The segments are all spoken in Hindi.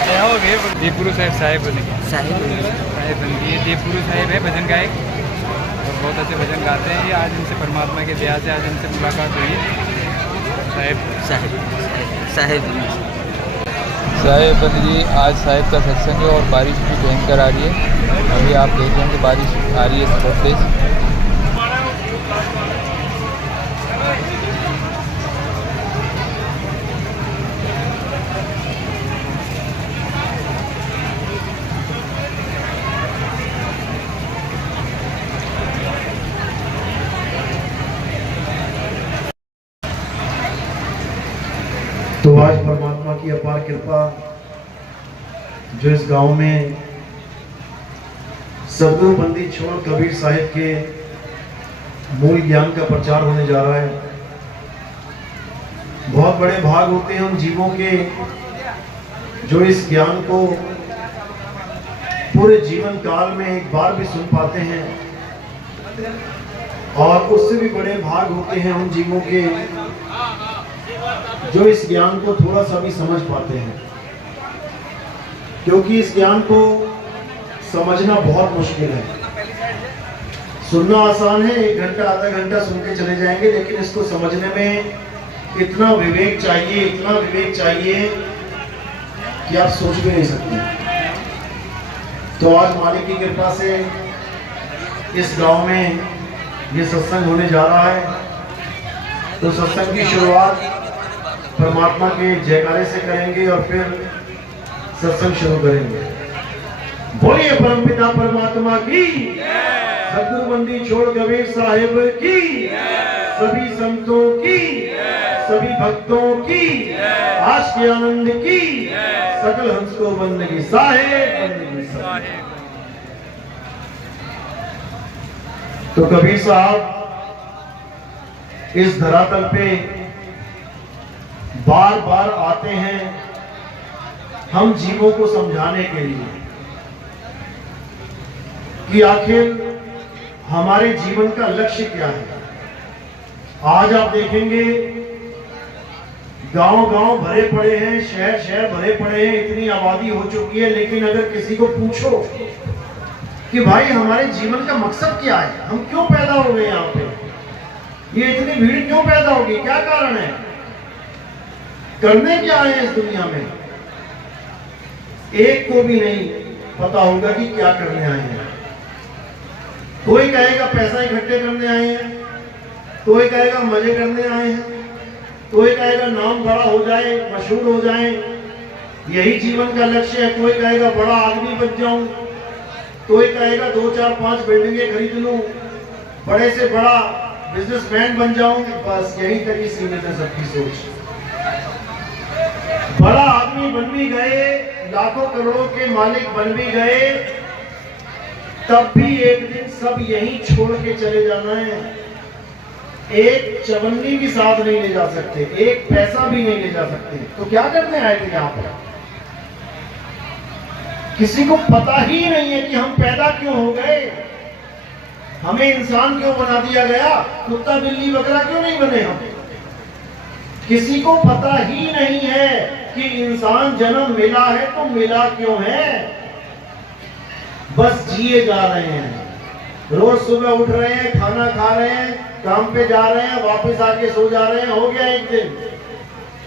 देवपुरु साहिब बन गए। ये देवपुरु साहिब है भजन गायक और बहुत अच्छे भजन गाते हैं ये। आज इनसे परमात्मा के दया से आज इनसे मुलाकात हुई। साहिब बंद जी, आज साहिब का सत्संग है और बारिश भी भयंकर आ रही है। अभी आप देख रहे हैं कि बारिश आ रही है बहुत तेज। तो आज परमात्मा की अपार कृपा जो इस गांव में सदगुरु बंदी छोड़ कबीर साहिब के मूल ज्ञान का प्रचार होने जा रहा है। बहुत बड़े भाग होते हैं उन जीवों के जो इस ज्ञान को पूरे जीवन काल में एक बार भी सुन पाते हैं, और उससे भी बड़े भाग होते हैं उन जीवों के जो इस ज्ञान को थोड़ा सा भी समझ पाते हैं। क्योंकि इस ज्ञान को समझना बहुत मुश्किल है। सुनना आसान है, 1 घंटा आधा घंटा सुन के चले जाएंगे, लेकिन इसको समझने में इतना विवेक चाहिए, इतना विवेक चाहिए कि आप सोच भी नहीं सकते। तो आज मालिक की कृपा से इस गांव में ये सत्संग होने जा रहा है। तो सत्संग की शुरुआत परमात्मा के जयकारे से करेंगे और फिर सत्संग शुरू करेंगे। बोलिए परमपिता परमात्मा की, सदगुरु बंदी छोड़ कबीर साहिब की, सभी संतों की, सभी भक्तों की, आश के आनंद की, सकल हंस को बंदगी साहिब, बंदगी साहिब। तो कबीर साहब इस धरातल पे बार बार आते हैं हम जीवों को समझाने के लिए कि आखिर हमारे जीवन का लक्ष्य क्या है। आज आप देखेंगे गांव-गांव भरे पड़े हैं, शहर भरे पड़े हैं, इतनी आबादी हो चुकी है, लेकिन अगर किसी को पूछो कि भाई हमारे जीवन का मकसद क्या है, हम क्यों पैदा हो गए यहाँ पे, ये इतनी भीड़ क्यों पैदा होगी, क्या कारण है, करने क्या आए इस दुनिया में, एक को भी नहीं पता होगा कि क्या करने आए हैं। कोई कहेगा पैसा इकट्ठे करने आए हैं, कोई कहेगा मजे करने आए हैं, कोई कहेगा नाम बड़ा हो जाए, मशहूर हो जाए, यही जीवन का लक्ष्य है। कोई कहेगा बड़ा आदमी बन जाऊं, कोई कहेगा 2 4 5 बिल्डिंगें खरीद लूं, बड़े से बड़ा बिजनेसमैन बन जाऊं। बस यही तक ही सीमित है सबकी सोच। बड़ा आदमी बन भी गए, लाखों करोड़ों के मालिक बन भी गए, तब भी एक दिन सब यही छोड़ के चले जाना है। एक चवन्नी भी साथ नहीं ले जा सकते, एक पैसा भी नहीं ले जा सकते। तो क्या करने आए थे यहाँ पर? किसी को पता ही नहीं है कि हम पैदा क्यों हो गए, हमें इंसान क्यों बना दिया गया, कुत्ता बिल्ली बकरा क्यों नहीं बने हम। किसी को पता ही नहीं है कि इंसान जन्म मिला है तो मिला क्यों है। बस जिए जा रहे हैं, रोज सुबह उठ रहे हैं, खाना खा रहे हैं, काम पे जा रहे हैं, वापस आके सो जा रहे हैं। हो गया एक दिन,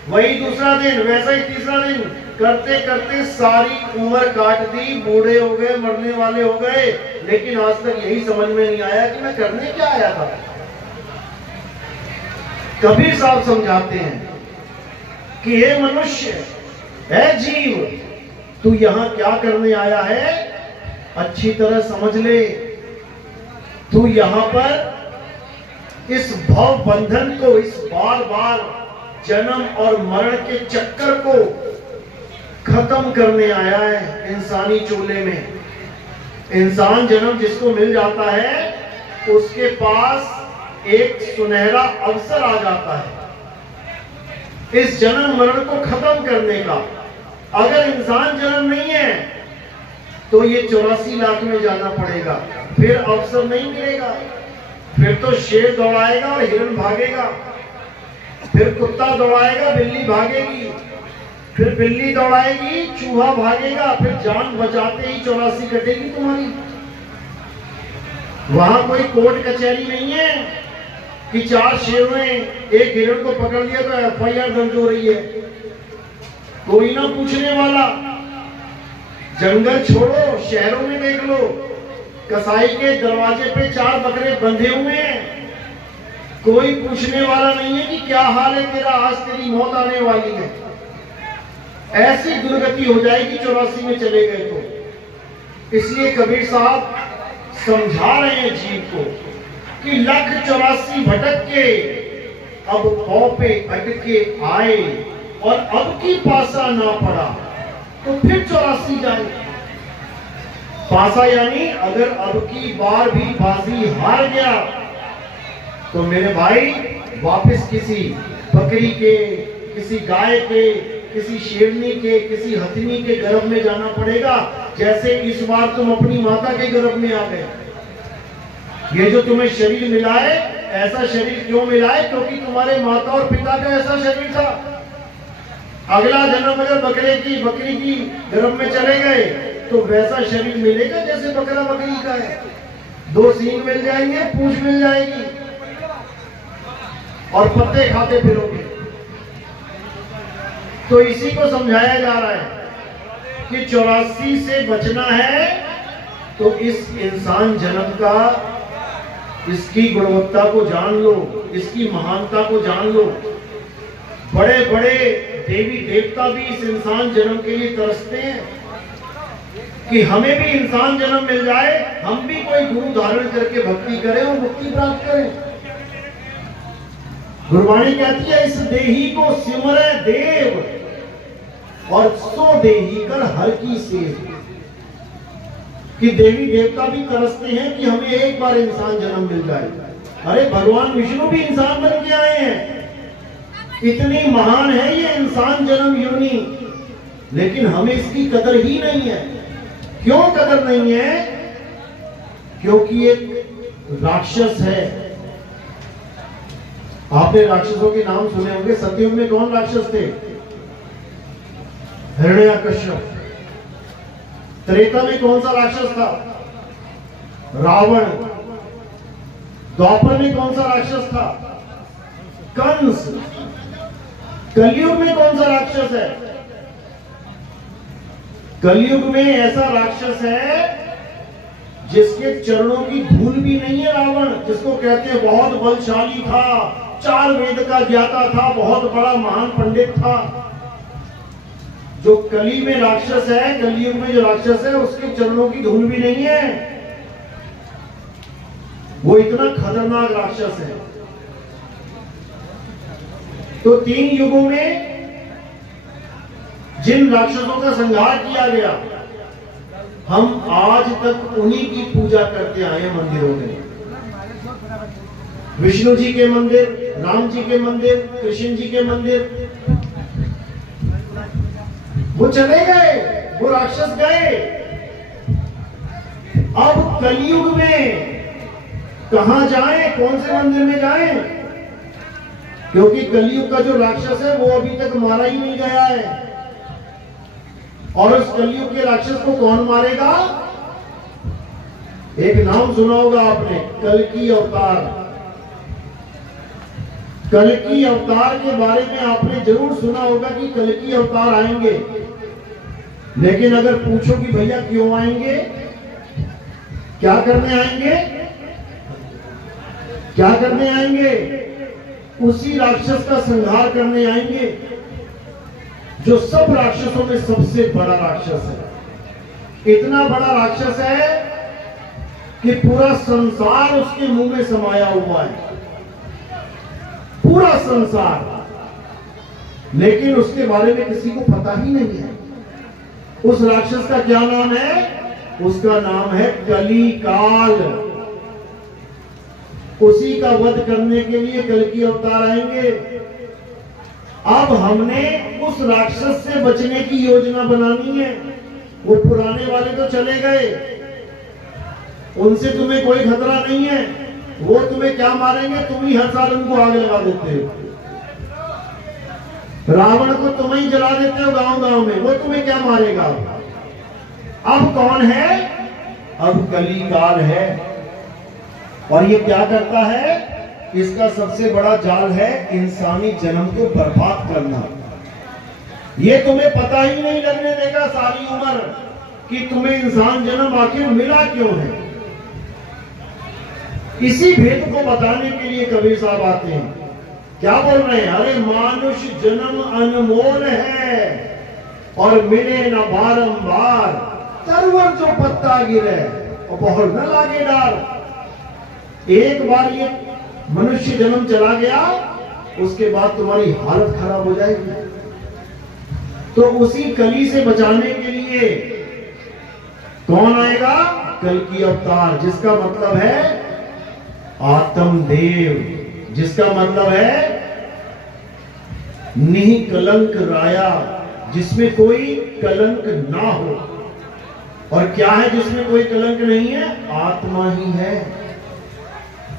वही दूसरा दिन, वैसा ही तीसरा दिन, करते करते सारी उम्र काट दी, बूढ़े हो गए, मरने वाले हो गए, लेकिन आज तक यही समझ में नहीं आया कि मैं करने क्या आया था। कबीर साहब समझाते हैं कि हे मनुष्य, है जीव, तू यहां क्या करने आया है, अच्छी तरह समझ ले। तू यहां पर इस भव बंधन को, इस बार बार जन्म और मरण के चक्कर को खत्म करने आया है। इंसानी चूल्हे में इंसान जन्म जिसको मिल जाता है, उसके पास एक सुनहरा अवसर आ जाता है इस जन्म मरण को खत्म करने का। अगर इंसान जन्म नहीं है तो ये 84 लाख में जाना पड़ेगा, फिर अवसर नहीं मिलेगा। फिर तो शेर दौड़ाएगा और हिरण भागेगा, फिर कुत्ता दौड़ाएगा, बिल्ली भागेगी, फिर बिल्ली दौड़ाएगी, चूहा भागेगा, फिर जान बचाते ही 84 कटेगी तुम्हारी। वहां कोई कोर्ट कचहरी नहीं है कि 4 शेरों ने एक हिरण को पकड़ लिया तो FIR दर्ज हो रही है, कोई ना पूछने वाला। जंगल छोड़ो, शहरों में देख लो, कसाई के दरवाजे पे 4 बकरे बंधे हुए हैं, कोई पूछने वाला नहीं है कि क्या हाल है तेरा, आज तेरी मौत आने वाली है। ऐसी दुर्गति हो जाएगी 84 में चले गए तो। इसलिए कबीर साहब समझा रहे हैं जीव को कि 1,84 भटक के अब पांव पे अटके आए, और अब की पासा ना पड़ा तो फिर 84 जाए। पासा यानी अगर अब की बार भी बाजी हार गया तो मेरे भाई वापस किसी बकरी के, किसी गाय के, किसी शेरनी के, किसी हथिनी के गर्भ में जाना पड़ेगा, जैसे इस बार तुम अपनी माता के गर्भ में आ गए। ये जो तुम्हें शरीर मिला है, ऐसा शरीर क्यों मिला है? क्योंकि तुम्हारे माता और पिता का ऐसा शरीर था। अगला जन्म अगर बकरी की गर्भ में चले गए तो वैसा शरीर मिलेगा जैसे बकरा बकरी का है। 2 सींग मिल जाएंगे, पूंछ मिल जाएगी, और पत्ते खाते फिरोगे। तो इसी को समझाया जा रहा है कि 84 से बचना है तो इस इंसान जन्म का, इसकी गुणवत्ता को जान लो, इसकी महानता को जान लो। बड़े बड़े देवी देवता भी इस इंसान जन्म के लिए तरसते हैं कि हमें भी इंसान जन्म मिल जाए, हम भी कोई गुरु धारण करके भक्ति करें और मुक्ति प्राप्त करें। गुरबाणी कहती है इस देही को सिमरे देव, और सो देही कर हर की सेव। कि देवी देवता भी तरसते हैं कि हमें एक बार इंसान जन्म मिल जाए। अरे भगवान विष्णु भी इंसान बन के आए हैं, इतनी महान है ये इंसान जन्म योनि, लेकिन हमें इसकी कदर ही नहीं है। क्यों कदर नहीं है? क्योंकि एक राक्षस है। आपने राक्षसों के नाम सुने होंगे। सतयुग में कौन राक्षस थे? हिरण्याकश्यप। त्रेता में कौन सा राक्षस था? रावण। द्वापर में कौन सा राक्षस था? कंस। कलयुग में कौन सा राक्षस है? कलयुग में ऐसा राक्षस है जिसके चरणों की धूल भी नहीं है रावण, जिसको कहते हैं बहुत बलशाली था, 4 वेद का ज्ञाता था, बहुत बड़ा महान पंडित था। जो कली में राक्षस है, कलयुग में जो राक्षस है, उसके चरणों की धूल भी नहीं है। वो इतना खतरनाक राक्षस है। तो 3 युगों में जिन राक्षसों का संहार किया गया, हम आज तक उन्हीं की पूजा करते आए मंदिरों में। विष्णु जी के मंदिर, राम जी के मंदिर, कृष्ण जी के मंदिर, वो चले गए, वो राक्षस गए। अब कलयुग में कहां जाएं, कौन से मंदिर में जाएं? क्योंकि कलयुग का जो राक्षस है वो अभी तक मारा ही नहीं गया है। और उस कलयुग के राक्षस को कौन मारेगा? एक नाम सुना होगा आपने, कल्कि अवतार। कल्कि अवतार के बारे में आपने जरूर सुना होगा कि कल्कि अवतार आएंगे, लेकिन अगर पूछो कि भैया क्यों आएंगे, क्या करने आएंगे, क्या करने आएंगे? उसी राक्षस का संहार करने आएंगे जो सब राक्षसों में सबसे बड़ा राक्षस है। इतना बड़ा राक्षस है कि पूरा संसार उसके मुंह में समाया हुआ है, पूरा संसार, लेकिन उसके बारे में किसी को पता ही नहीं है। उस राक्षस का क्या नाम है? उसका नाम है कली काल। उसी का वध करने के लिए कल्कि अवतार आएंगे। अब हमने उस राक्षस से बचने की योजना बनानी है। वो पुराने वाले तो चले गए, उनसे तुम्हें कोई खतरा नहीं है। वो तुम्हें क्या मारेंगे, तुम ही हर साल उनको आग लगा देते हो। रावण को तुम ही जला देते हो गांव गांव में, वो तुम्हें क्या मारेगा? अब कौन है? अब कली काल है। और ये क्या करता है? इसका सबसे बड़ा जाल है इंसानी जन्म को बर्बाद करना। ये तुम्हें पता ही नहीं लगने देगा सारी उम्र कि तुम्हें इंसान जन्म आखिर मिला क्यों है। इसी भेद को बताने के लिए कबीर साहब आते हैं। क्या बोल रहे हैं? अरे मानुष जन्म अनमोल है और मिले न बारंबार, तरवर जो पत्ता गिरे और बहुर न लागे डार। एक बार ये मनुष्य जन्म चला गया, उसके बाद तुम्हारी हालत खराब हो जाएगी। तो उसी कली से बचाने के लिए कौन आएगा? कल की अवतार, जिसका मतलब है आत्मदेव, जिसका मतलब है निकलंक राया, जिसमें कोई कलंक ना हो। और क्या है जिसमें कोई कलंक नहीं है? आत्मा ही है।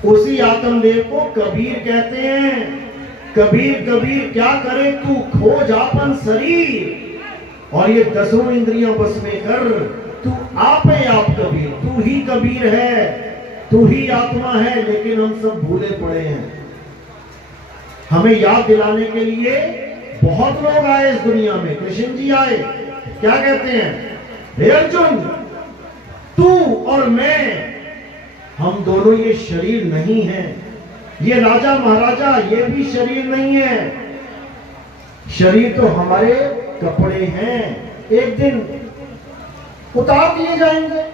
उसी आत्मदेव को कबीर कहते हैं। कबीर कबीर क्या करे तू खोज आपन शरीर, और ये 10 इंद्रियां बस में कर, तू आपे आप कबीर, तू ही कबीर है, तू ही आत्मा है। लेकिन हम सब भूले पड़े हैं। हमें याद दिलाने के लिए बहुत लोग आए इस दुनिया में। कृष्ण जी आए, क्या कहते हैं? हे अर्जुन, तू और मैं, हम दोनों ये शरीर नहीं है। ये राजा महाराजा ये भी शरीर नहीं है। शरीर तो हमारे कपड़े हैं, एक दिन उतार दिए जाएंगे।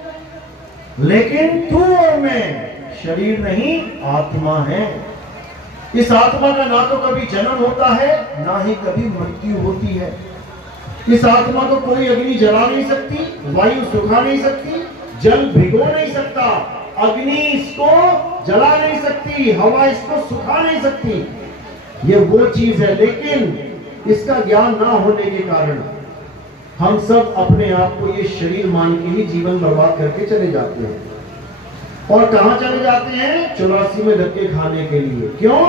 लेकिन तू और मैं शरीर नहीं, आत्मा है। इस आत्मा का ना तो कभी जन्म होता है, ना ही कभी मृत्यु होती है। इस आत्मा को कोई अग्नि जला नहीं सकती, वायु सुखा नहीं सकती, जल भिगो नहीं सकता, अग्नि इसको जला नहीं सकती, हवा इसको सुखा नहीं सकती। ये वो चीज है। लेकिन इसका ज्ञान ना होने के कारण हम सब अपने आप को ये शरीर मान के ही जीवन बर्बाद करके चले जाते हैं। और कहां चले जाते हैं? 84 में धक्के खाने के लिए। क्यों?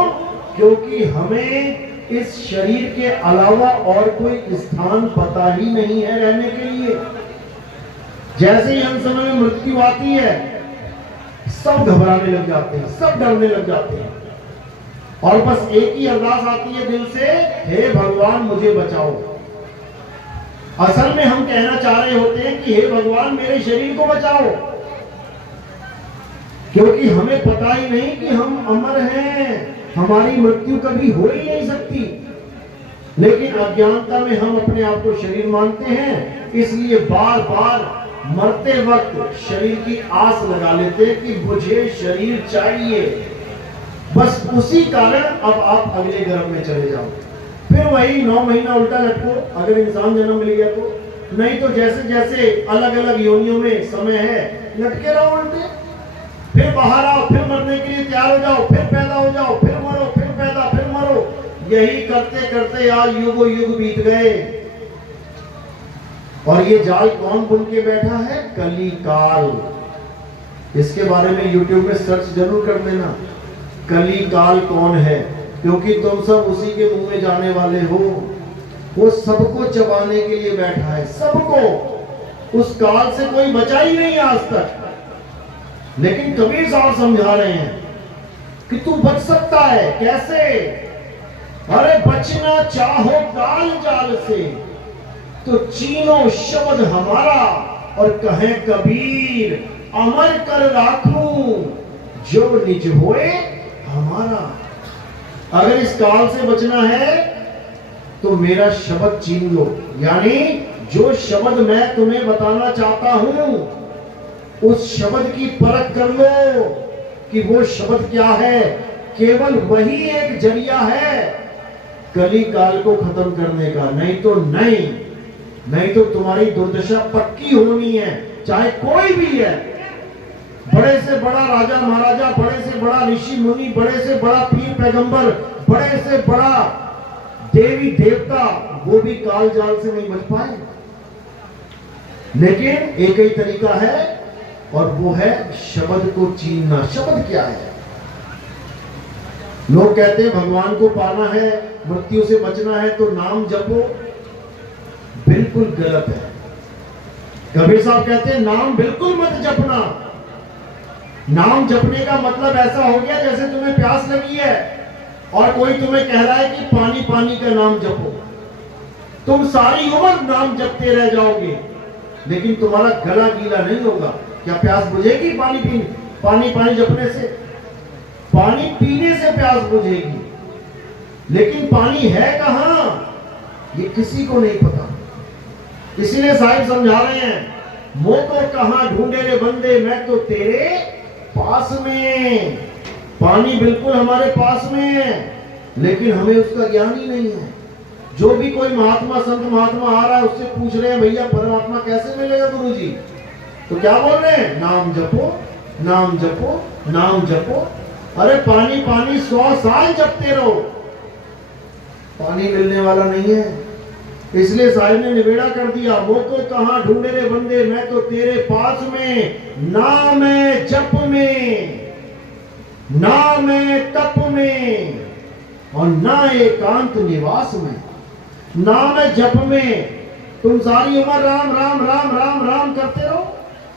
क्योंकि हमें इस शरीर के अलावा और कोई स्थान पता ही नहीं है रहने के लिए। जैसे ही हम समय में मृत्यु आती है, सब घबराने लग जाते हैं, सब डरने लग जाते हैं, और बस एक ही अरदास आती है दिल से, हे भगवान मुझे बचाओ। असल में हम कहना चाह रहे होते हैं कि हे भगवान मेरे शरीर को बचाओ, क्योंकि हमें पता ही नहीं कि हम अमर हैं, हमारी मृत्यु कभी हो ही नहीं सकती। लेकिन अज्ञानता में हम अपने आप को शरीर मानते हैं, इसलिए बार बार मरते वक्त शरीर की आस लगा लेते हैं कि मुझे शरीर चाहिए। बस उसी कारण अब आप अगले गर्भ में चले जाओ, फिर वही 9 महीना उल्टा लटको अगर इंसान जन्म मिल गया तो। नहीं तो जैसे जैसे अलग अलग योनियों में समय है, लटके रहो उल्टे। फिर बाहर आओ, फिर मरने के लिए तैयार हो जाओ, फिर पैदा हो जाओ, फिर मरो, फिर पैदा, फिर मरो। यही करते करते आज युग युग बीत गए। और ये जाल कौन बुन के बैठा है? कली काल। इसके बारे में YouTube में सर्च जरूर कर देना, कली काल कौन है, क्योंकि तुम सब उसी के मुंह में जाने वाले हो। वो सबको चबाने के लिए बैठा है, सबको। उस काल से कोई बचा ही नहीं आज तक। लेकिन कबीर साहब समझा रहे हैं कि तू बच सकता है। कैसे? अरे बचना चाहो काल जाल से तो चीनो शब्द हमारा, और कहे कबीर अमर कर राखूं जो निज होए हमारा। अगर इस काल से बचना है तो मेरा शब्द छीन लो, यानी जो शब्द मैं तुम्हें बताना चाहता हूं उस शब्द की परख कर लो कि वो शब्द क्या है। केवल वही एक जरिया है कली काल को खत्म करने का, नहीं तो तुम्हारी दुर्दशा पक्की होनी है, चाहे कोई भी है। बड़े से बड़ा राजा महाराजा, बड़े से बड़ा ऋषि मुनि, बड़े से बड़ा पीर पैगंबर, बड़े से बड़ा देवी देवता, वो भी काल जाल से नहीं बच पाए। लेकिन एक ही तरीका है, और वो है शब्द को छीनना। शब्द क्या है? लोग कहते हैं भगवान को पाना है मृत्यु से बचना है तो नाम जपो, बिल्कुल गलत है। कबीर साहब कहते हैं नाम बिल्कुल मत जपना। नाम जपने का मतलब ऐसा हो गया जैसे तुम्हें प्यास लगी है और कोई तुम्हें कह रहा है कि पानी पानी का नाम जपो। तुम सारी उम्र नाम जपते रह जाओगे लेकिन तुम्हारा गला गीला नहीं होगा। क्या प्यास बुझेगी पानी पानी जपने से? पानी पीने से प्यास बुझेगी, लेकिन पानी है कहां ये किसी को नहीं पता। इसीलिए साहिब समझा रहे हैं, मोको कहां ढूंढे रे बंदे, मैं तो तेरे पास में। पानी बिल्कुल हमारे पास में है लेकिन हमें उसका ज्ञान ही नहीं है। जो भी कोई महात्मा संत महात्मा आ रहा है उससे पूछ रहे हैं भैया परमात्मा कैसे मिलेगा गुरुजी, तो क्या बोल रहे हैं? नाम जपो, नाम जपो, नाम जपो। अरे पानी पानी 100 साल जपते रहो, पानी मिलने वाला नहीं है। इसलिए साहिब ने निवेड़ा कर दिया, मोको कहां ढूंढे रे बंदे, मैं तो तेरे पास में। ना मैं जप में, ना मैं तप में, और ना एकांत निवास में। ना मैं जप में, तुम सारी उम्र राम राम राम राम राम करते रहो,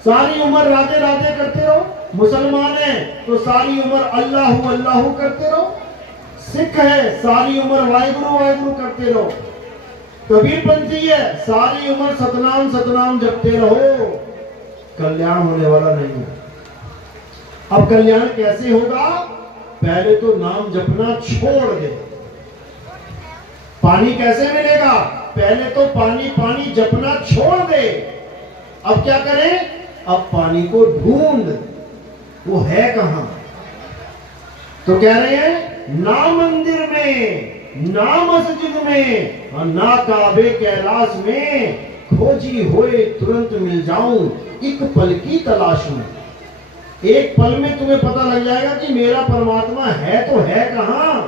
सारी उम्र राधे राधे करते रहो। मुसलमान है तो सारी उम्र अल्लाहू अल्लाहू करते रहो। सिख है सारी उम्र वाहिगुरु वाहिगुरु करते रहो। कबीरपंथी है सारी उम्र सतनाम सतनाम जपते रहो, कल्याण होने वाला नहीं है। अब कल्याण कैसे होगा? पहले तो नाम जपना छोड़ दे। पानी कैसे मिलेगा? पहले तो पानी पानी जपना छोड़ दे। अब क्या करें? अब पानी को ढूंढ, वो है कहां? तो कह रहे हैं ना मंदिर में, ना मस्जिद में, और ना काबे कैलाश में, खोजी होए तुरंत मिल जाऊं एक पल की तलाश में। एक पल में तुम्हें पता लग जाएगा कि मेरा परमात्मा है तो है कहां।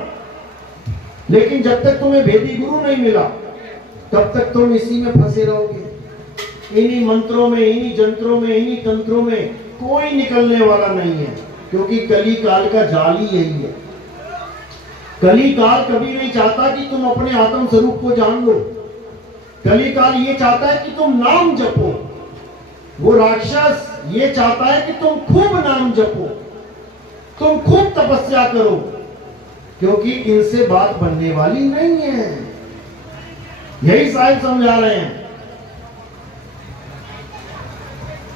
लेकिन जब तक तुम्हें भेदी गुरु नहीं मिला तब तक तुम इसी में फंसे रहोगे, इन्हीं मंत्रों में, इन्हीं जंत्रों में, इन्हीं तंत्रों में। कोई निकलने वाला नहीं है, क्योंकि कली काल का जाल ही यही है। कली काल कभी नहीं चाहता कि तुम अपने आत्म स्वरूप को जान लो। कली काल ये चाहता है कि तुम नाम जपो। वो राक्षस ये चाहता है कि तुम खूब नाम जपो, तुम खूब तपस्या करो, क्योंकि इनसे बात बनने वाली नहीं है। यही साहिब समझा रहे हैं।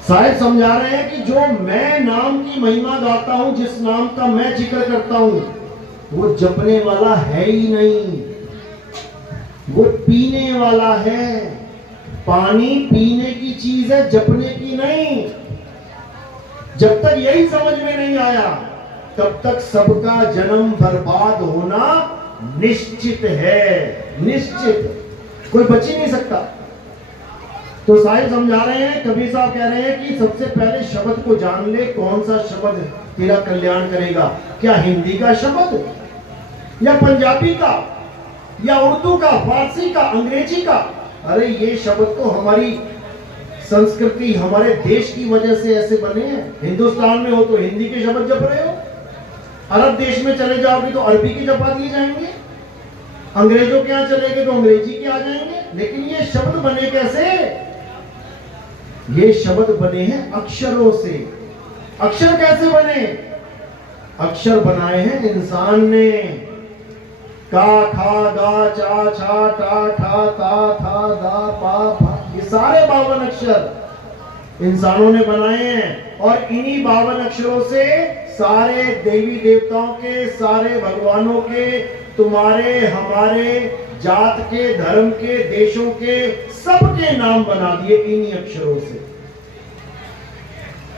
साहिब समझा रहे हैं कि जो मैं नाम की महिमा गाता हूं, जिस नाम का मैं जिक्र करता हूं, वो जपने वाला है ही नहीं, वो पीने वाला है। पानी पीने की चीज है, जपने की नहीं। जब तक यही समझ में नहीं आया तब तक सबका जन्म बर्बाद होना निश्चित है, निश्चित, कोई बच ही नहीं सकता। तो साहिब समझा रहे हैं, कबीर साहब कह रहे हैं कि सबसे पहले शब्द को जान ले, कौन सा शब्द तेरा कल्याण करेगा। क्या हिंदी का शब्द, या पंजाबी का, या उर्दू का, फारसी का, अंग्रेजी का? अरे ये शब्द तो हमारी संस्कृति, हमारे देश की वजह से ऐसे बने हैं। हिंदुस्तान में हो तो हिंदी के शब्द जप रहे हो, अरब देश में चले जाओगे तो अरबी के जपा दिए जाएंगे, अंग्रेजों के यहां चले गए तो अंग्रेजी के आ जाएंगे। लेकिन ये शब्द बने कैसे? ये शब्द बने हैं अक्षरों से। अक्षर कैसे बने? अक्षर बनाए हैं इंसान ने। का, खा, गा, चा, छा, टा, ठा, ता, था, दा, पा, फा, ये सारे 52 अक्षर इंसानों ने बनाए हैं। और इन्हीं 52 अक्षरों से सारे देवी देवताओं के, सारे भगवानों के, तुम्हारे हमारे जात के, धर्म के, देशों के, सबके नाम बना दिए इन्हीं अक्षरों से।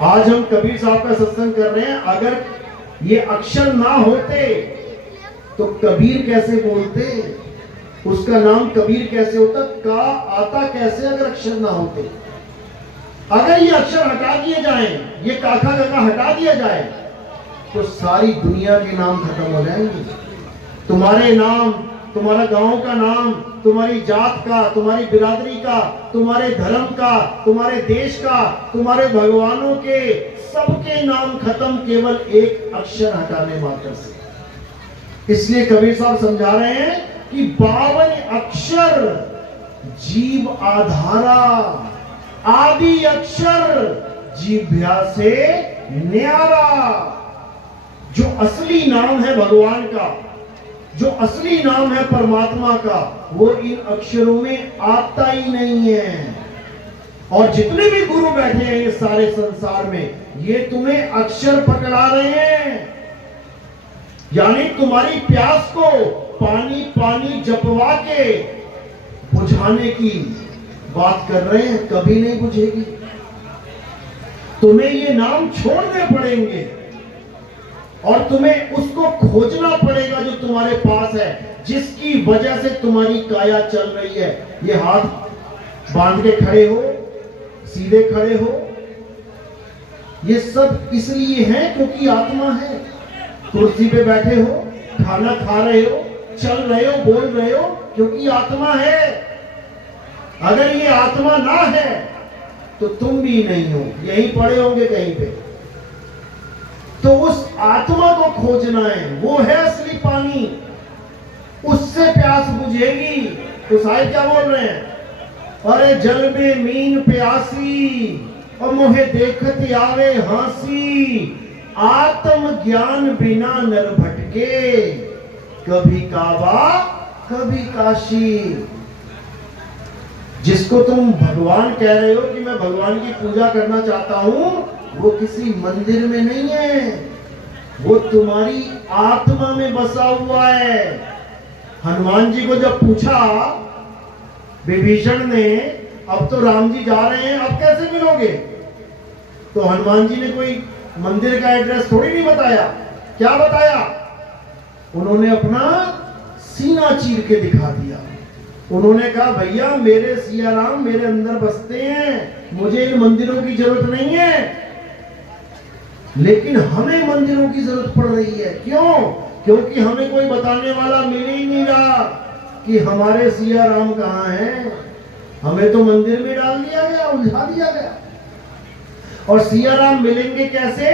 आज हम कबीर साहब का सत्संग कर रहे हैं। अगर ये अक्षर ना होते तो कबीर कैसे बोलते, उसका नाम कबीर कैसे होता, का आता कैसे अगर अक्षर ना होते। अगर ये अक्षर हटा दिए जाएं, ये काखा गगा हटा दिया जाए तो सारी दुनिया के नाम खत्म हो जाएंगे। तुम्हारे नाम, तुम्हारा गांव का नाम, तुम्हारी जात का, तुम्हारी बिरादरी का, तुम्हारे धर्म का, तुम्हारे देश का, तुम्हारे भगवानों के, सबके नाम खत्म केवल एक अक्षर हटाने मात्र से। इसलिए कबीर साहब समझा रहे हैं कि 52 अक्षर जीव आधारा, आदि अक्षर जीभ्या से न्यारा। जो असली नाम है भगवान का, जो असली नाम है परमात्मा का, वो इन अक्षरों में आता ही नहीं है। और जितने भी गुरु बैठे हैं ये सारे संसार में, ये तुम्हें अक्षर पकड़ा रहे हैं, यानी तुम्हारी प्यास को पानी पानी जपवा के बुझाने की बात कर रहे हैं। कभी नहीं बुझेगी, तुम्हें ये नाम छोड़ने पड़ेंगे और तुम्हें उसको खोजना पड़ेगा जो तुम्हारे पास है, जिसकी वजह से तुम्हारी काया चल रही है। ये हाथ बांध के खड़े हो, सीधे खड़े हो, ये सब इसलिए है क्योंकि आत्मा है। कुर्सी पे बैठे हो, खाना खा रहे हो, चल रहे हो, बोल रहे हो, क्योंकि आत्मा है। अगर ये आत्मा ना है तो तुम भी नहीं हो, यहीं पड़े होंगे कहीं पे। तो उस आत्मा को खोजना है, वो है असली पानी, उससे प्यास बुझेगी। तो साहिब क्या बोल रहे हैं? अरे जल में मीन प्यासी और मोहे देखत आवे हांसी, आत्म ज्ञान बिना नर भटके, कभी काबा कभी काशी। जिसको तुम भगवान कह रहे हो कि मैं भगवान की पूजा करना चाहता हूं, वो किसी मंदिर में नहीं है, वो तुम्हारी आत्मा में बसा हुआ है। हनुमान जी को जब पूछा विभीषण ने, अब तो राम जी जा रहे हैं, अब कैसे मिलोगे? तो हनुमान जी ने कोई मंदिर का एड्रेस थोड़ी नहीं बताया। क्या बताया? उन्होंने अपना सीना चीर के दिखा दिया। उन्होंने कहा भैया मेरे सिया राम मेरे अंदर बसते हैं, मुझे इन मंदिरों की जरूरत नहीं है। लेकिन हमें मंदिरों की जरूरत पड़ रही है। क्यों? क्योंकि हमें कोई बताने वाला मिल ही नहीं रहा कि हमारे सिया राम कहाँ हैं। हमें तो मंदिर में डाल दिया गया, उलझा दिया गया। और सिया राम मिलेंगे कैसे?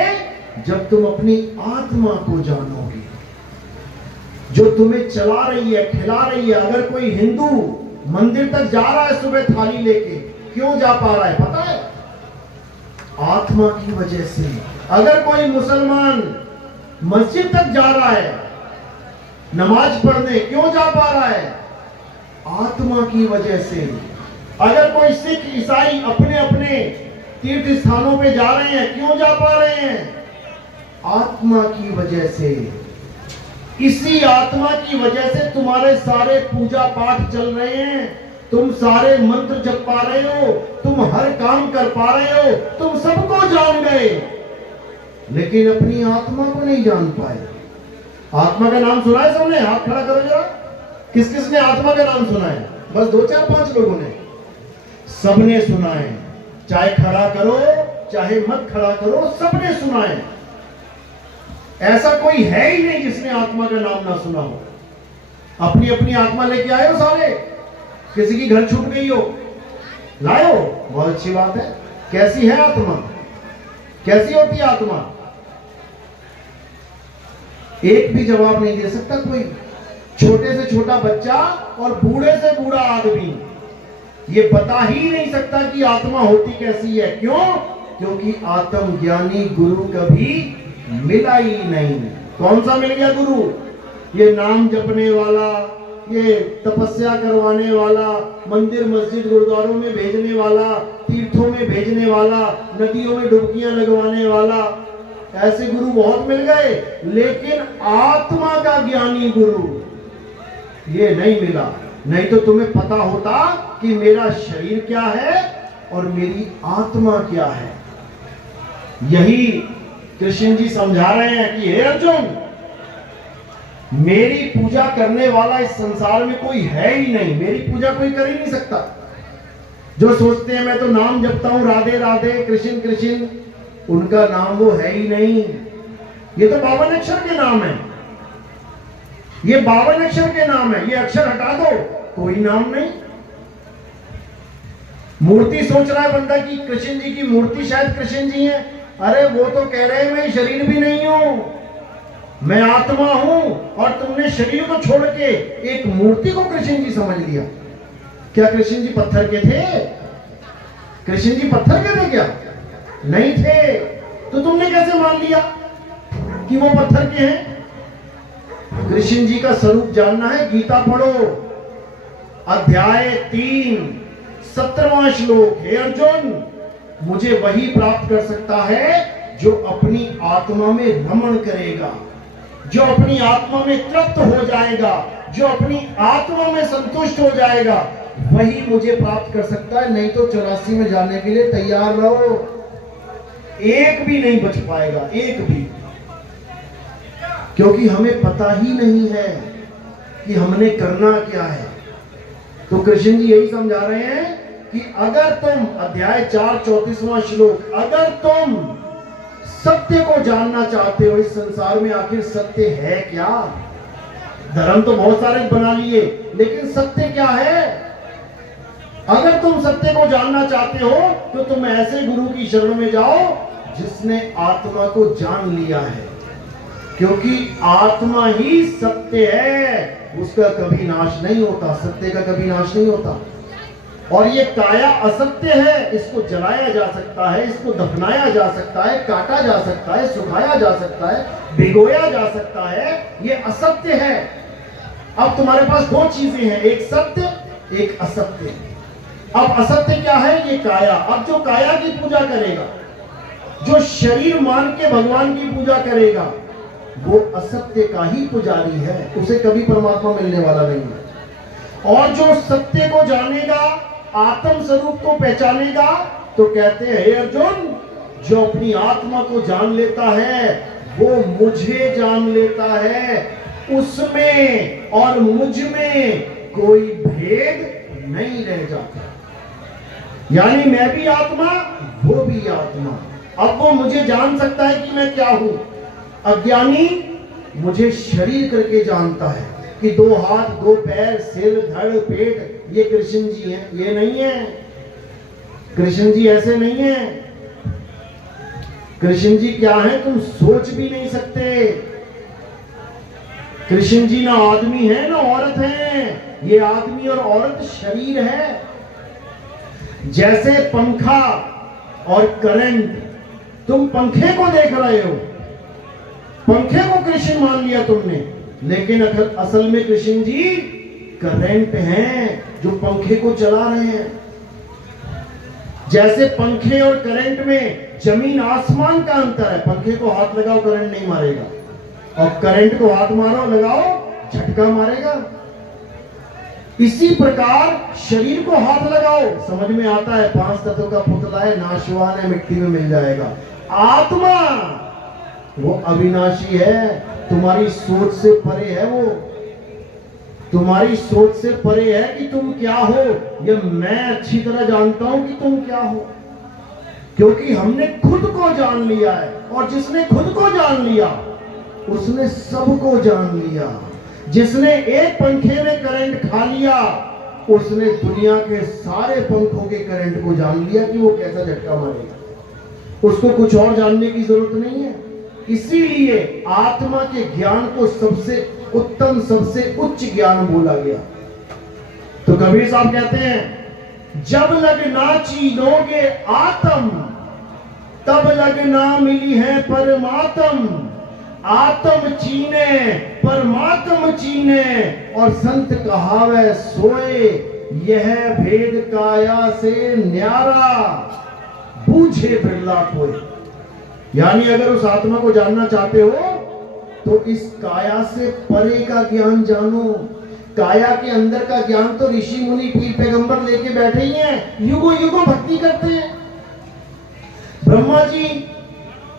जब तुम अपनी आत्मा को जानोगे, जो तुम्हें चला रही है, खिला रही है। अगर कोई हिंदू मंदिर तक जा रहा है सुबह थाली लेके, क्यों जा पा रहा है पता है? आत्मा की वजह से। अगर कोई मुसलमान मस्जिद तक जा रहा है नमाज पढ़ने, क्यों जा पा रहा है? आत्मा की वजह से। अगर कोई सिख ईसाई अपने अपने तीर्थ स्थानों पे जा रहे हैं, क्यों जा पा रहे हैं? आत्मा की वजह से। इसी आत्मा की वजह से तुम्हारे सारे पूजा पाठ चल रहे हैं, तुम सारे मंत्र जप पा रहे हो, तुम हर काम कर पा रहे हो, तुम सबको जान गए, लेकिन अपनी आत्मा को नहीं जान पाए। आत्मा का नाम सुना है सबने? हाथ खड़ा करो जरा। किस किस ने आत्मा का नाम सुना है? बस 2 4 5 लोगों ने। सबने सुना है, चाहे खड़ा करो चाहे मत खड़ा करो, सबने सुना है। ऐसा कोई है ही नहीं जिसने आत्मा का नाम ना सुना हो। अपनी अपनी आत्मा लेके आए हो सारे। किसी की घर छूट गई हो, लाए हो, बहुत अच्छी बात है। कैसी है आत्मा? कैसी होती है आत्मा? एक भी जवाब नहीं दे सकता कोई। छोटे से छोटा बच्चा और बूढ़े से बूढ़ा आदमी ये बता ही नहीं सकता कि आत्मा होती कैसी है। क्यों? क्योंकि आत्म ज्ञानी गुरु कभी मिला ही नहीं। कौन सा मिल गया गुरु? ये नाम जपने वाला, ये तपस्या करवाने वाला, मंदिर मस्जिद गुरुद्वारों में भेजने वाला, तीर्थों में भेजने वाला, नदियों में डुबकियां लगवाने वाला, ऐसे गुरु बहुत मिल गए। लेकिन आत्मा का ज्ञानी गुरु ये नहीं मिला। नहीं तो तुम्हें पता होता कि मेरा शरीर क्या है और मेरी आत्मा क्या है। यही कृष्ण जी समझा रहे हैं कि हे अर्जुन, मेरी पूजा करने वाला इस संसार में कोई है ही नहीं। मेरी पूजा कोई कर ही नहीं सकता। जो सोचते हैं मैं तो नाम जपता हूं राधे राधे कृष्ण कृष्ण, उनका नाम वो है ही नहीं। ये तो 52 अक्षर के नाम है। ये 52 अक्षर के नाम है। ये अक्षर हटा दो, कोई नाम नहीं। मूर्ति सोच रहा है बंदा कि कृष्ण जी की मूर्ति शायद कृष्ण जी है। अरे वो तो कह रहे हैं मैं शरीर भी नहीं हूं। मैं आत्मा हूं, और तुमने शरीर को छोड़ के एक मूर्ति को कृष्ण जी समझ लिया। क्या कृष्ण जी पत्थर के थे? कृष्ण जी पत्थर के थे क्या? नहीं थे। तो तुमने कैसे मान लिया कि वो पत्थर के हैं? कृष्ण जी का स्वरूप जानना है, गीता पढ़ो, अध्याय 3 17वां श्लोक। हे अर्जुन, मुझे वही प्राप्त कर सकता है जो अपनी आत्मा में रमण करेगा, जो अपनी आत्मा में तृप्त हो जाएगा, जो अपनी आत्मा में संतुष्ट हो जाएगा, वही मुझे प्राप्त कर सकता है। नहीं तो 84 में जाने के लिए तैयार रहो, एक भी नहीं बच पाएगा, एक भी। क्योंकि हमें पता ही नहीं है कि हमने करना क्या है। तो कृष्ण जी यही समझा रहे हैं कि अगर तुम, अध्याय 4 34वां श्लोक, अगर तुम सत्य को जानना चाहते हो, इस संसार में आखिर सत्य है क्या? धर्म तो बहुत सारे बना लिए, लेकिन सत्य क्या है? अगर तुम सत्य को जानना चाहते हो तो तुम ऐसे गुरु की शरण में जाओ जिसने आत्मा को जान लिया है, क्योंकि आत्मा ही सत्य है, उसका कभी नाश नहीं होता, सत्य का कभी नाश नहीं होता। और ये काया असत्य है, इसको जलाया जा सकता है, इसको दफनाया जा सकता है, काटा जा सकता है, सुखाया जा सकता है, भिगोया जा सकता है, ये असत्य है। अब तुम्हारे पास दो चीजें हैं, एक सत्य, एक असत्य। अब असत्य क्या है? ये काया। अब जो काया की पूजा करेगा, जो शरीर मान के भगवान की पूजा करेगा, वो असत्य का ही पुजारी है, उसे कभी परमात्मा मिलने वाला नहीं है। और जो सत्य को जानेगा, आत्म स्वरूप को पहचानेगा, तो कहते हैं हे अर्जुन, जो अपनी आत्मा को जान लेता है वो मुझे जान लेता है, उसमें और मुझ में कोई भेद नहीं रह जाता। यानी मैं भी आत्मा, वो भी आत्मा। अब वो मुझे जान सकता है कि मैं क्या हूं। अज्ञानी मुझे शरीर करके जानता है कि 2 हाथ, 2 पैर, सिर, धड़, पेट, ये कृष्ण जी हैं। ये नहीं है, कृष्ण जी ऐसे नहीं है। कृष्ण जी क्या है तुम सोच भी नहीं सकते। कृष्ण जी ना आदमी है ना औरत है, ये आदमी और औरत शरीर है। जैसे पंखा और करंट, तुम पंखे को देख रहे हो, पंखे को कृष्ण मान लिया तुमने, लेकिन असल में कृष्ण जी करंट हैं जो पंखे को चला रहे हैं। जैसे पंखे और करंट में जमीन आसमान का अंतर है। पंखे को हाथ लगाओ, करंट नहीं मारेगा, और करंट को हाथ मारो, लगाओ, झटका मारेगा। इसी प्रकार शरीर को हाथ लगाओ, समझ में आता है 5 तत्व का पुतला है, नाशवान है, मिट्टी में मिल जाएगा। आत्मा वो अविनाशी है, तुम्हारी सोच से परे है। वो तुम्हारी सोच से परे है कि तुम क्या हो। ये मैं अच्छी तरह जानता हूं कि तुम क्या हो, क्योंकि हमने खुद को जान लिया है, और जिसने खुद को जान लिया उसने सबको जान लिया। जिसने एक पंखे में करंट खा लिया, उसने दुनिया के सारे पंखों के करंट को जान लिया कि वो कैसा झटका मारेगा। उसको कुछ और जानने की जरूरत नहीं है। इसीलिए आत्मा के ज्ञान को सबसे उत्तम, सबसे उच्च ज्ञान बोला गया। तो कबीर साहब कहते हैं, जब लग ना चीनोगे आत्म, तब लग ना मिली है परमात्म। आत्म चीने परमात्म चीने, और संत कहावे सोए, यह भेद काया से न्यारा, बूझे बिरला कोई। यानी अगर उस आत्मा को जानना चाहते हो तो इस काया से परे का ज्ञान जानो। काया के अंदर का ज्ञान तो ऋषि मुनि पीर पैगंबर लेके बैठे ही हैं, युगों युगों भक्ति करते हैं। ब्रह्मा जी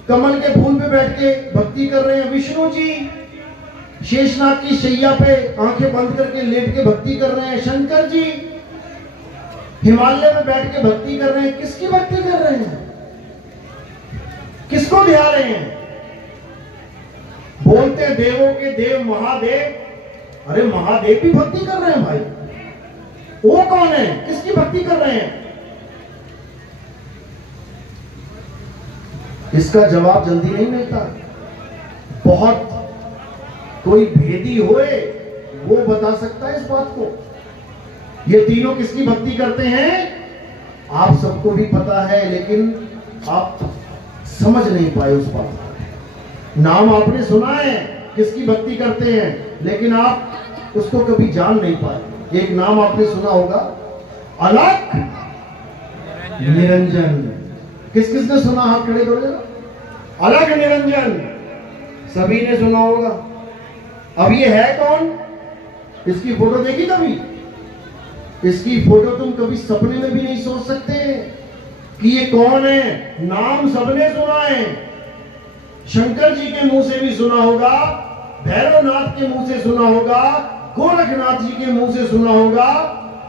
कमल के फूल पे बैठ के भक्ति कर रहे हैं, विष्णु जी शेषनाग की शैया पे आंखें बंद करके लेट के भक्ति कर रहे हैं, शंकर जी हिमालय में बैठ के भक्ति कर रहे हैं। किसकी भक्ति कर रहे हैं? किसको ध्या रहे हैं? बोलते देवों के देव महादेव। अरे महादेव भी भक्ति कर रहे हैं भाई। वो कौन है? किसकी भक्ति कर रहे हैं? इसका जवाब जल्दी नहीं मिलता, बहुत कोई भेदी होए वो बता सकता है इस बात को। ये तीनों किसकी भक्ति करते हैं आप सबको भी पता है, लेकिन आप समझ नहीं पाए उस बात को। नाम आपने सुना है किसकी भक्ति करते हैं, लेकिन आप उसको कभी जान नहीं पाए। एक नाम आपने सुना होगा, अलख निरंजन। किस किस ने सुना, हाथ खड़े करो जरा। अलख निरंजन सभी ने सुना होगा। अब ये है कौन, इसकी फोटो देखी कभी? इसकी फोटो तुम कभी सपने में भी नहीं सोच सकते कि ये कौन है। नाम सबने सुना है, शंकर जी के मुंह से भी सुना होगा, भैरवनाथ के मुंह से सुना होगा, गोरखनाथ जी के मुंह से सुना होगा,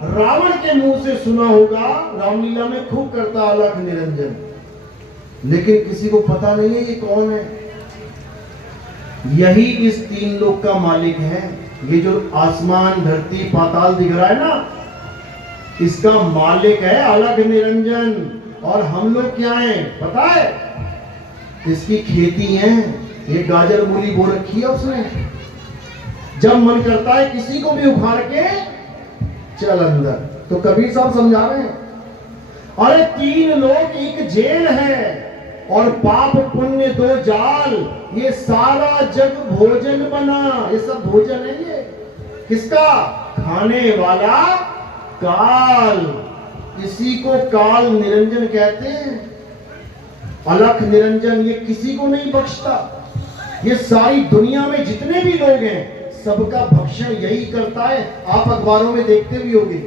रावण के मुंह से सुना होगा। रामलीला में खूब करता अलख निरंजन, लेकिन किसी को पता नहीं है ये कौन है। यही इस तीन लोक का मालिक है। ये जो आसमान धरती पाताल दिख रहा है ना, इसका मालिक है अलख निरंजन। और हम लोग क्या हैं पता है, इसकी खेती है। ये गाजर मूली बो रखी है उसने। जब मन करता है किसी को भी उखाड़ के चल अंदर। तो कबीर साहब समझा रहे हैं, अरे तीन लोग एक जेल है और पाप पुण्य दो जाल, ये सारा जग भोजन बना। ये सब भोजन है। ये किसका, खाने वाला काल। इसी को काल निरंजन कहते हैं। अलख निरंजन ये किसी को नहीं बख्शता। ये सारी दुनिया में जितने भी लोग हैं सबका भक्षण यही करता है। आप अखबारों में देखते भी होंगे,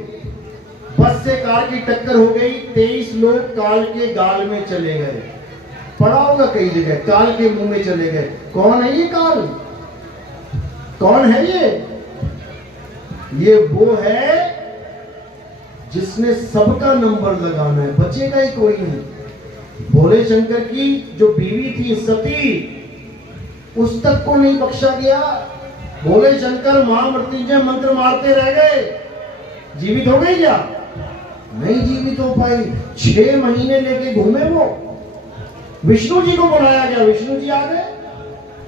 बस से कार की टक्कर हो गई, 23 लोग काल के गाल में चले गए। पड़ा होगा कई जगह, काल के मुंह में चले गए। कौन है ये काल, कौन है ये वो है जिसने सबका नंबर लगाना है, बचेगा ही कोई नहीं। भोले शंकर की जो बीवी थी सती, उस तक को नहीं बख्शा गया। भोले शंकर महामृत्युंजय मंत्र मारते रह गए, जीवित हो गई क्या? नहीं जीवित हो पाई। 6 महीने लेके घूमे वो। विष्णु जी को बुलाया गया, विष्णु जी आ गए,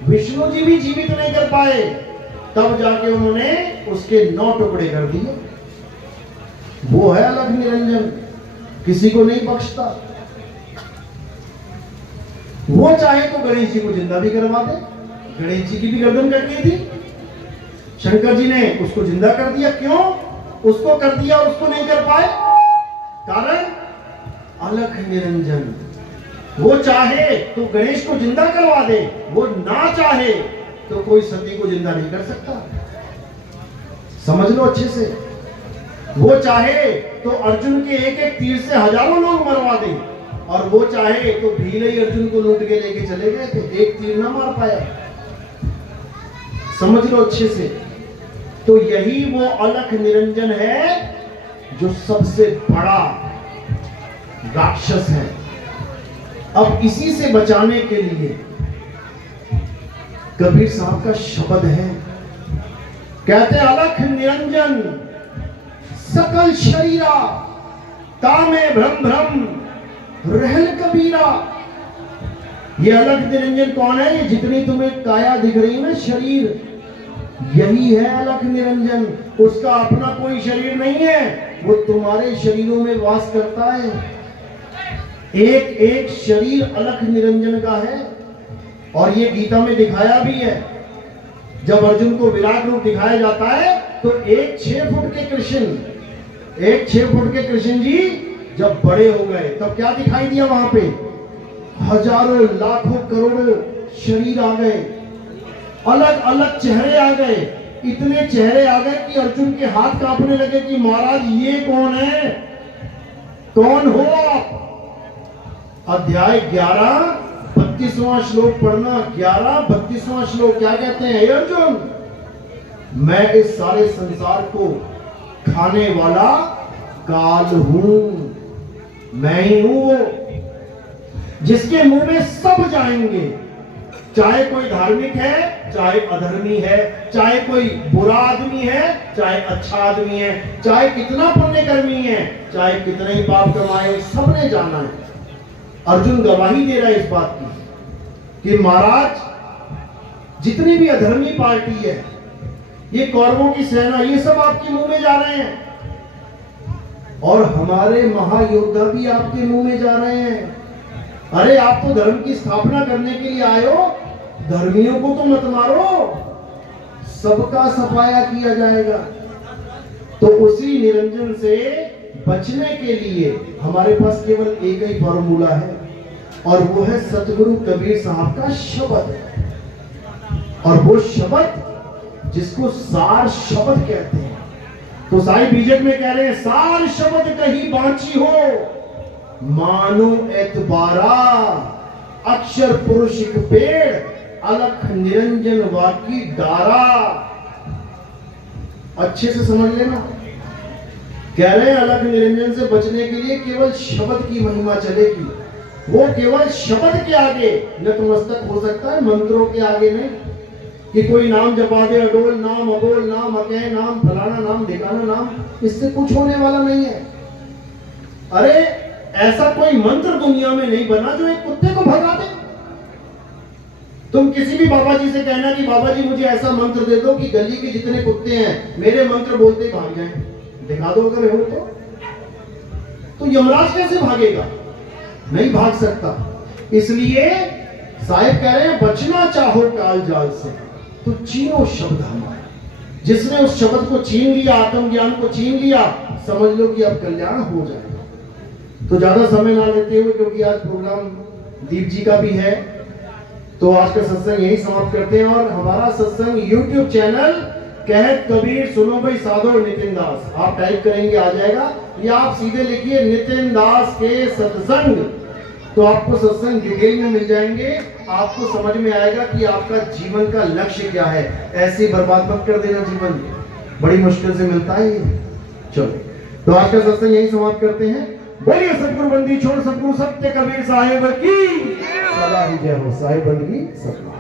विष्णु जी भी जीवित नहीं कर पाए। तब जाके उन्होंने उसके 9 टुकड़े कर दिए। वो है अलख निरंजन, किसी को नहीं बख्शता। वो चाहे तो गणेश जी को जिंदा भी करवा दे। गणेश जी की भी गर्दन कट गई थी, शंकर जी ने उसको जिंदा कर दिया। क्यों उसको कर दिया और उसको नहीं कर पाए? कारण अलख निरंजन। वो चाहे तो गणेश को जिंदा करवा दे, वो ना चाहे तो कोई सती को जिंदा नहीं कर सकता। समझ लो अच्छे से। वो चाहे तो अर्जुन के एक एक तीर से हजारों लोग मरवा दे, और वो चाहे तो भील ही अर्जुन को लूट के लेके चले गए थे, एक तीर ना मार पाया। समझ लो अच्छे से। तो यही वो अलख निरंजन है जो सबसे बड़ा राक्षस है। अब इसी से बचाने के लिए कबीर साहब का शब्द है, कहते अलख निरंजन सकल शरीरा, तामे भ्रम भ्रम रहल कबीरा। ये अलख निरंजन कौन है? ये जितनी तुम्हें काया दिख रही है ना, शरीर, यही है अलख निरंजन। उसका अपना कोई शरीर नहीं है, वो तुम्हारे शरीरों में वास करता है। एक एक शरीर अलख निरंजन का है। और ये गीता में दिखाया भी है। जब अर्जुन को विराट रूप दिखाया जाता है तो एक 6 फुट के कृष्ण, एक 6 फुट के कृष्ण जी जब बड़े हो गए तब क्या दिखाई दिया? वहां पे हजारों लाखों करोड़ों शरीर आ गए, अलग अलग चेहरे आ गए। इतने चेहरे आ गए कि अर्जुन के हाथ कांपने लगे कि महाराज ये कौन है, कौन हो आप? अध्याय 11 32वां श्लोक पढ़ना। 11 32वां श्लोक क्या कहते हैं? हे अर्जुन, मैं इस सारे संसार को खाने वाला काल हूं। मैं ही हूं वो जिसके मुंह में सब जाएंगे, चाहे कोई धार्मिक है, चाहे अधर्मी है, चाहे कोई बुरा आदमी है, चाहे अच्छा आदमी है, चाहे कितना पुण्यकर्मी है, चाहे कितने ही पाप कमाए, सबने जाना है। अर्जुन गवाही दे रहा है इस बात की कि महाराज जितनी भी अधर्मी पार्टी है, ये कौरवों की सेना, ये सब आपके मुंह में जा रहे हैं और हमारे महायोद्धा भी आपके मुंह में जा रहे हैं। अरे आप तो धर्म की स्थापना करने के लिए आए हो, धर्मियों को तो मत मारो, सबका सफाया किया जाएगा। तो उसी निरंजन से बचने के लिए हमारे पास केवल एक ही फॉर्मूला है और वो है सतगुरु कबीर साहब का शब्द। और वो शब्द जिसको सार शब्द कहते हैं, तो साईं बीजक में कह रहे हैं सार शब्द कहीं बांची हो, मानो एतबारा अक्षर पुरुष एक पेड़, अलख निरंजन वाकी डारा। अच्छे से समझ लेना, कह रहे हैं अलख निरंजन से बचने के लिए केवल शब्द की महिमा चलेगी। वो केवल शब्द के आगे नतमस्तक हो सकता है, मंत्रों के आगे नहीं। कि कोई नाम जपा दे, अडोल नाम, अबोल नाम, अकह नाम, फलाना नाम, ढिकाना नाम, इससे कुछ होने वाला नहीं है। अरे ऐसा कोई मंत्र दुनिया में नहीं बना जो एक कुत्ते को भगा दे। तुम किसी भी बाबा जी से कहना कि बाबा जी मुझे ऐसा मंत्र दे दो कि गली के जितने कुत्ते हैं मेरे मंत्र बोलते ही भाग जाएं, दिखा दो अगर हो तो यमराज कैसे भागेगा? नहीं भाग सकता। इसलिए साहिब कह रहे हैं बचना चाहो काल जाल से तो चीनो शब्द हमारा। जिसने उस शब्द को छीन लिया, आत्मज्ञान को छीन लिया, समझ लो कि अब कल्याण हो जाएगा। तो ज्यादा समय ना लेते हुए, क्योंकि आज प्रोग्राम दीप जी का भी है, तो आज का सत्संग यही समाप्त करते हैं। और हमारा सत्संग YouTube चैनल कहत कबीर सुनो भाई साधो नितिन दास, आप टाइप करेंगे आ जाएगा, या आप सीधे लिखिए नितिन दास के सत्संग, तो आपको सत्संग डिटेल में मिल जाएंगे। आपको समझ में आएगा कि आपका जीवन का लक्ष्य क्या है। ऐसे बर्बाद मत कर देना जीवन, बड़ी मुश्किल से मिलता है ये। चलो, तो आज का सत्संग यही समाप्त करते हैं। बोलिए सतगुरु बंदी छोड़ सतगुरु सत्य कबीर साहिब की सदा ही जय हो। साहिब बंदगी सतगुरु।